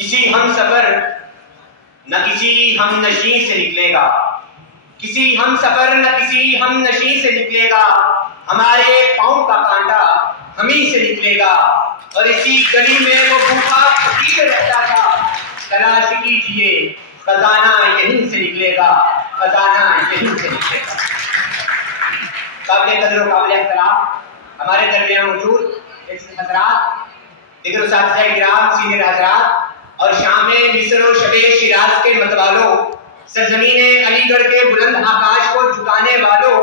کسی ہم سفر نہ کسی ہم نشیں سے نکلے گا، کسی ہم سفر نہ کسی ہم نشیں سے نکلے گا، ہمارے پاؤں کا کانٹا ہمیں سے نکلے گا، اور اسی گلی میں وہ بھوکا فقیر رہتا تھا، تلاش کیجیے خزانہ یہیں سے نکلے گا، خزانہ یہیں سے نکلے گا۔ قابل قدر و قابل احترام ہمارے درمیان موجود حضرات، دیگر اساتذہ کرام، سینئر حضرات اور شام مصر و شب شیراز کے متوالوں، سرزمین علی گڑھ کے بلند آکاش کو جھکانے والوں،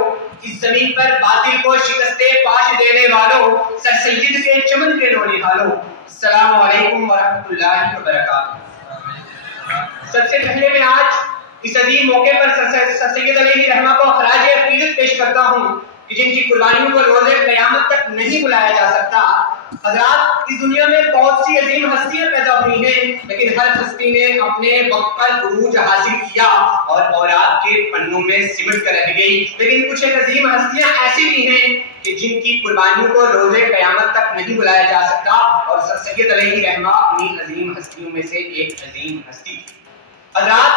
اس زمین پر باطل کو شکست پاش دینے والوں، سر سید کے چمن کے نونہالوں، السلام علیکم ورحمۃ اللہ وبرکاتہ۔ سب سے پہلے میں آج اس عظیم موقع پر سر سید علیہ رحمہ کو خراج عقیدت پیش کرتا ہوں کہ جن کی قربانیوں کو روز قیامت تک نہیں بلایا جا سکتا۔ حضرات، اس دنیا میں بہت سی عظیم ہستیاں پیدا ہوئی ہیں، لیکن ہر ہستی نے اپنے وقت پر عروج حاصل کیا اور اوراد کے پنوں میں سمٹ کر رہ گئی، لیکن کچھ ایک عظیم ہستیاں ایسی بھی ہیں کہ جن کی قربانیوں کو روز قیامت تک نہیں بلایا جا سکتا، اور سر سید علیہ رحمہ انہی عظیم ہستیوں میں سے ایک عظیم ہستی۔ حضرات،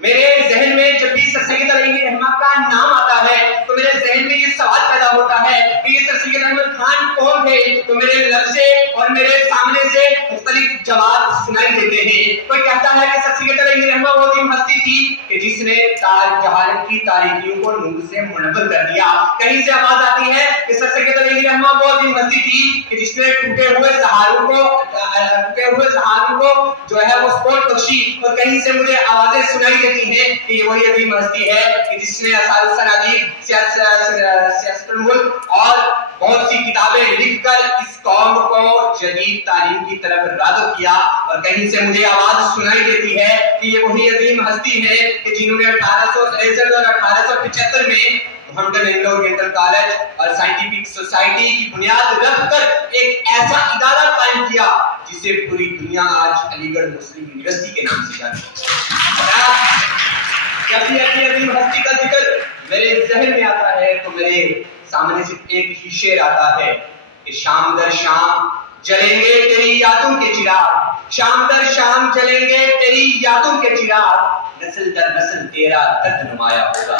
میرے ذہن میں جب بھی سر سید علیہ رحمہ کا نام آتا ہے تو میرے ذہن میں یہ سوال پیدا ہوتا ہے کہ یہ سر سید احمد خان کون تھے؟ تو میرے لب سے اور میرے سامنے سے مختلف جواب سنائی دیتے ہیں۔ کوئی کہتا ہے کہ سر سید علیہ رحمہ وہ عظیم ہستی تھی کہ جس نے جہالت کی تاریکیوں کو نور سے منور کر دیا۔ کہیں سے آواز آتی ہے کہ سر سید علیہ رحمہ وہ عظیم ہستی تھی کہ جس نے ٹوٹے ہوئے سہاروں کو جو ہے وہ سپورٹ بخشی، اور کہیں سے مجھے آوازیں سنائی دیتی ہیں کہ یہ وہی عظیم ہستی ہے کہ جس نے اثار الصنادید، سیاست الملک اور بہت سی کتابیں لکھ کر اس قوم کو جدید تعلیم کی طرف راغب کیا، اور کہیں سے مجھے آواز سنائی دیتی ہے کہ یہ وہی عظیم ہستی ہے کہ جنہوں نے 1863 اور 1875 میں محمدن اینگلو اورینٹل کالج اور سائنٹیفک سوسائٹی کی بنیاد رکھ کر ایک ایسا ادارہ قائم کیا جسے پوری دنیا آج علی گڑھ مسلم یونیورسٹی کے نام سے جانتی ہے۔ جب بھی اپنی عظیم ہستی کا ذکر میرے ذہن میں آتا ہے تو میرے سامنے صرف ایک ہی شعر آتا ہے کہ شام در شام جلیں گے تیری یادوں کے چراغ، شام در شام جلیں گے تیری یادوں کے چراغ، نسل در نسل تیرا درد نمایاں ہوگا۔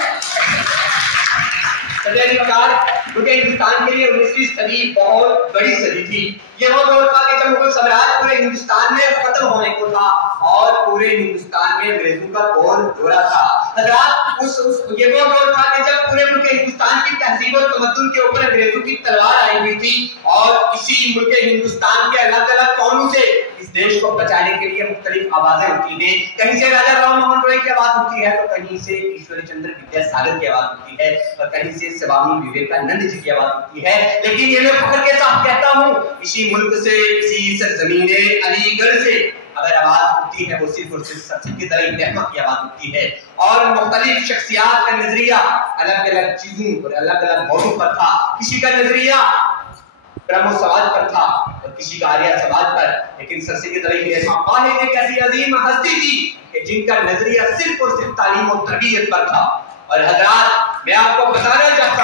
کیونکہ ہندوستان کے لیے 19ویں صدی بہت بڑی صدی تھی۔ یہ وہ دور تھا کہ جب مغل سامراج پورے ہندوستان میں ختم ہونے کو تھا اور پورے ہندوستان میں انگریزوں کا دور دورہ تھا۔ حضرات، یہ وہ دور تھا کہ جب پورے ملک ہندوستان کی تہذیب و تمدن کے اوپر انگریزوں کی تلوار آئی ہوئی تھی، اور اسی ملک ہندوستان کے الگ الگ کونوں سے اس دیش کو بچانے کے لیے مختلف آوازیں ہوتی ہیں۔ کہیں سے راجا رام موہن رائے کی آواز ہوتی ہے تو کہیں سے ایشور چندر ودیا ساگر کی آواز ہوتی ہے، اور کہیں سے سوامی وویکانند جی کی آواز ہوتی ہے۔ لیکن یہ میں فخر کے ساتھ کہتا ہوں، اسی ملک سے، اسی سرزمین علی گڑھ سے اگر آواز ہوتی ہے وہ صرف اور صرف سر سید علیہ رحمہ کی آواز ہوتی ہے، اور مختلف شخصیات کا نظریہ الگ الگ چیزوں اور الگ الگ موضوع پر تھا۔ کسی کا نظریہ برہمو سماج پر تھا اور کسی کا آریہ سماج پر، لیکن سر سید علیہ رحمہ واحد ایک ایسی عظیم ہستی تھی کہ جن کا نظریہ صرف اور صرف تعلیم و تربیت پر تھا۔ اور حضرات، میں آپ کو بتانا چاہتا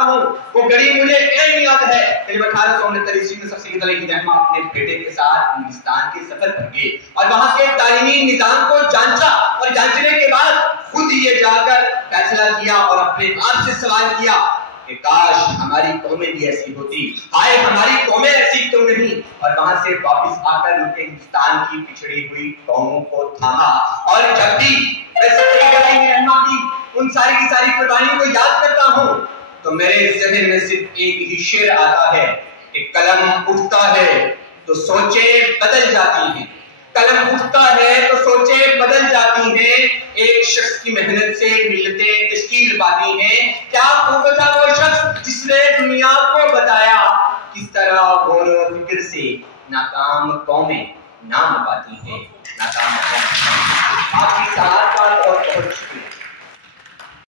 ہوں وہ گھڑی مجھے اہم یاد ہے کہ جب 1869 میں سر سید علیہ رحمہ اپنے بیٹے کے ساتھ ہندوستان کے سفر پر گئے اور وہاں کے تعلیمی نظام کو جانچا، اور جانچنے کے بعد خود یہ جا کر فیصلہ کیا اور اپنے آپ سے سوال کیا کہ کاش ہماری قومیں بھی ایسی ہوتی، آئے ہماری قومیں ایسی کیوں نہیں، اور وہاں سے واپس آ کر ان کے ہندوستان کی پچھڑی ہوئی قوموں کو تھاما۔ اور جب بھی میں سر سید علیہ رحمہ کی ان ساری کی ساری قربانیوں کو یاد کرتا ہوں تو میرے ذہن میں صرف ایک ہی شعر آتا ہے کہ قلم اٹھتا ہے تو سوچیں بدل جاتی ہیں، قلم اٹھتا ہے تو سوچیں بدل جاتی ہیں، ایک شخص کی محنت سے ملتیں تشکیل پاتی ہیں۔ کیا خوب تھا وہ شخص جس نے دنیا کو بتایا کس طرح غور و فکر سے ناکام قومیں نام پاتی ہیں، ناکام قومیں۔ آپ کی ساتھ کا بہت بہت شکریہ۔